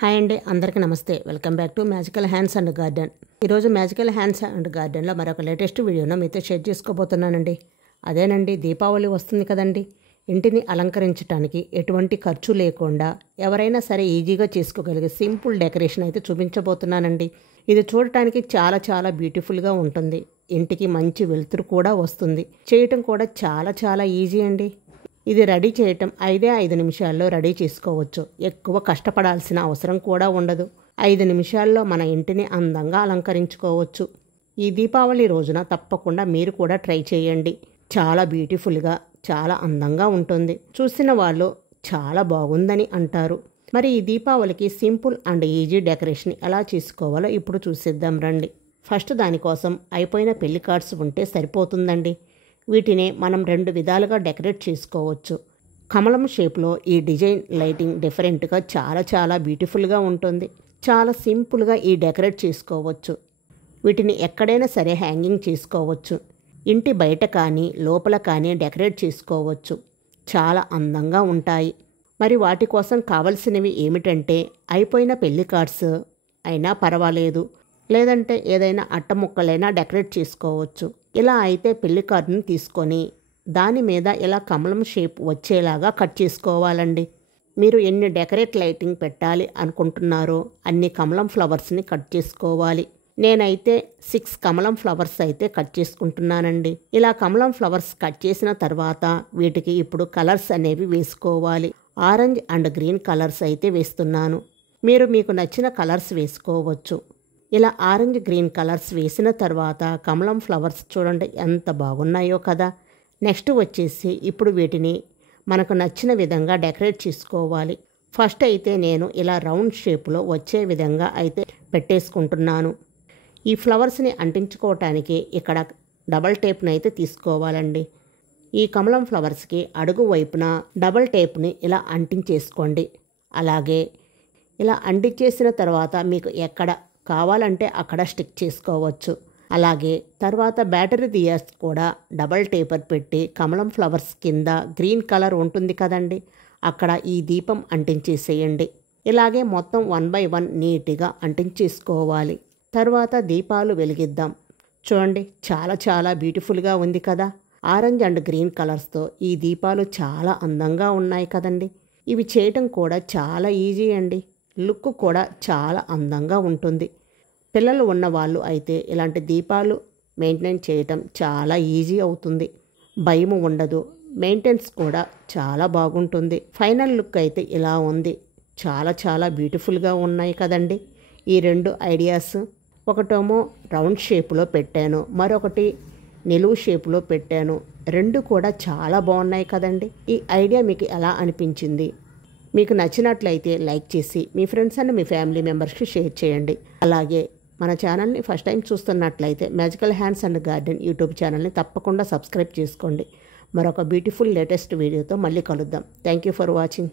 Hi అండి, అందరికీ నమస్తే. Welcome back to magical hands and garden. ఈరోజు మ్యాజికల్ హ్యాండ్స్ అండ్ గార్డెన్లో మరొక లేటెస్ట్ వీడియోను మీతో షేర్ చేసుకోబోతున్నానండి. అదేనండి, దీపావళి వస్తుంది కదండి. ఇంటిని అలంకరించడానికి ఎటువంటి ఖర్చు లేకుండా ఎవరైనా సరే ఈజీగా చేసుకోగలిగే సింపుల్ డెకరేషన్ అయితే చూపించబోతున్నానండి. ఇది చూడటానికి చాలా చాలా బ్యూటిఫుల్గా ఉంటుంది. ఇంటికి మంచి వెలుతురు కూడా వస్తుంది. చేయటం కూడా చాలా చాలా ఈజీ అండి. ఇది రెడీ చేయటం 5 నిమిషాల్లో రెడీ చేసుకోవచ్చు. ఎక్కువ కష్టపడాల్సిన అవసరం కూడా ఉండదు. 5 నిమిషాల్లో మన ఇంటిని అందంగా అలంకరించుకోవచ్చు. ఈ దీపావళి రోజున తప్పకుండా మీరు కూడా ట్రై చేయండి. చాలా బ్యూటిఫుల్గా, చాలా అందంగా ఉంటుంది. చూసిన వాళ్ళు చాలా బాగుందని అంటారు. మరి ఈ దీపావళికి సింపుల్ అండ్ ఈజీ డెకరేషన్ ఎలా చేసుకోవాలో ఇప్పుడు చూసేద్దాం రండి. ఫస్ట్ దానికోసం అయిపోయిన పెళ్లి కార్డ్స్ ఉంటే సరిపోతుందండి. వీటిని మనం 2 విధాలుగా డెకరేట్ చేసుకోవచ్చు. కమలం షేప్లో ఈ డిజైన్ లైటింగ్ డిఫరెంట్గా చాలా చాలా బ్యూటిఫుల్గా ఉంటుంది. చాలా సింపుల్గా ఈ డెకరేట్ చేసుకోవచ్చు. వీటిని ఎక్కడైనా సరే హ్యాంగింగ్ చేసుకోవచ్చు. ఇంటి బయట కానీ లోపల కానీ డెకరేట్ చేసుకోవచ్చు. చాలా అందంగా ఉంటాయి. మరి వాటి కోసం కావలసినవి ఏమిటంటే అయిపోయిన పెళ్లి కార్డ్స్ అయినా పర్వాలేదు, లేదంటే ఏదైనా అట్ట ముక్కలైనా డెకరేట్ చేసుకోవచ్చు. ఇలా అయితే పెళ్లి కార్డును తీసుకొని దాని మీద ఇలా కమలం షేప్ వచ్చేలాగా కట్ చేసుకోవాలండి. మీరు ఎన్ని డెకరేట్ లైటింగ్ పెట్టాలి అనుకుంటున్నారో అన్ని కమలం ఫ్లవర్స్ని కట్ చేసుకోవాలి. నేనైతే 6 కమలం ఫ్లవర్స్ అయితే కట్ చేసుకుంటున్నానండి. ఇలా కమలం ఫ్లవర్స్ కట్ చేసిన తర్వాత వీటికి ఇప్పుడు కలర్స్ అనేవి వేసుకోవాలి. ఆరెంజ్ అండ్ గ్రీన్ కలర్స్ అయితే వేస్తున్నాను. మీకు నచ్చిన కలర్స్ వేసుకోవచ్చు. ఇలా ఆరెంజ్ గ్రీన్ కలర్స్ వేసిన తర్వాత కమలం ఫ్లవర్స్ చూడండి ఎంత బాగున్నాయో కదా. నెక్స్ట్ వచ్చేసి ఇప్పుడు వీటిని మనకు నచ్చిన విధంగా డెకరేట్ చేసుకోవాలి. ఫస్ట్ అయితే నేను ఇలా రౌండ్ షేప్లో వచ్చే విధంగా అయితే పెట్టేసుకుంటున్నాను. ఈ ఫ్లవర్స్ని అంటించుకోవటానికి ఇక్కడ డబల్ టేప్ని అయితే తీసుకోవాలండి. ఈ కమలం ఫ్లవర్స్కి అడుగు వైపున డబల్ టేప్ని ఇలా అంటించేసుకోండి. అలాగే ఇలా అంటించేసిన తర్వాత మీకు ఎక్కడ కావాలంటే అక్కడ స్టిక్ చేసుకోవచ్చు. అలాగే తర్వాత బ్యాటరీ దియాస్ కూడా డబల్ టేపర్ పెట్టి కమలం ఫ్లవర్స్ కింద గ్రీన్ కలర్ ఉంటుంది కదండి, అక్కడ ఈ దీపం అంటించేసేయండి. ఇలాగే మొత్తం 1 by 1 నీట్గా అంటించేసుకోవాలి. తర్వాత దీపాలు వెలిగిద్దాం. చూడండి చాలా చాలా బ్యూటిఫుల్గా ఉంది కదా. ఆరెంజ్ అండ్ గ్రీన్ కలర్స్తో ఈ దీపాలు చాలా అందంగా ఉన్నాయి కదండి. ఇవి చేయటం కూడా చాలా ఈజీ అండి. లుక్ కూడా చాలా అందంగా ఉంటుంది. పిల్లలు ఉన్నవాళ్ళు అయితే ఇలాంటి దీపాలు మెయింటైన్ చేయటం చాలా ఈజీ అవుతుంది. భయం ఉండదు. మెయింటెనెన్స్ కూడా చాలా బాగుంటుంది. ఫైనల్ లుక్ అయితే ఇలా ఉంది. చాలా చాలా బ్యూటిఫుల్గా ఉన్నాయి కదండి ఈ 2 ఐడియాస్. ఒకటేమో రౌండ్ షేప్లో పెట్టాను, మరొకటి నిలువు షేప్లో పెట్టాను. 2 కూడా చాలా బాగున్నాయి కదండి. ఈ ఐడియా మీకు ఎలా అనిపించింది? మీకు నచ్చినట్లయితే లైక్ చేసి మీ ఫ్రెండ్స్ అండ్ మీ ఫ్యామిలీ మెంబర్స్కి షేర్ చేయండి. అలాగే మన ఛానల్ని ఫస్ట్ టైం చూస్తున్నట్లయితే magical hands and garden YouTube ఛానల్ని తప్పకుండా సబ్స్క్రైబ్ చేసుకోండి. మరొక బ్యూటిఫుల్ లేటెస్ట్ వీడియోతో మళ్ళీ కలుద్దాం. Thank you for watching.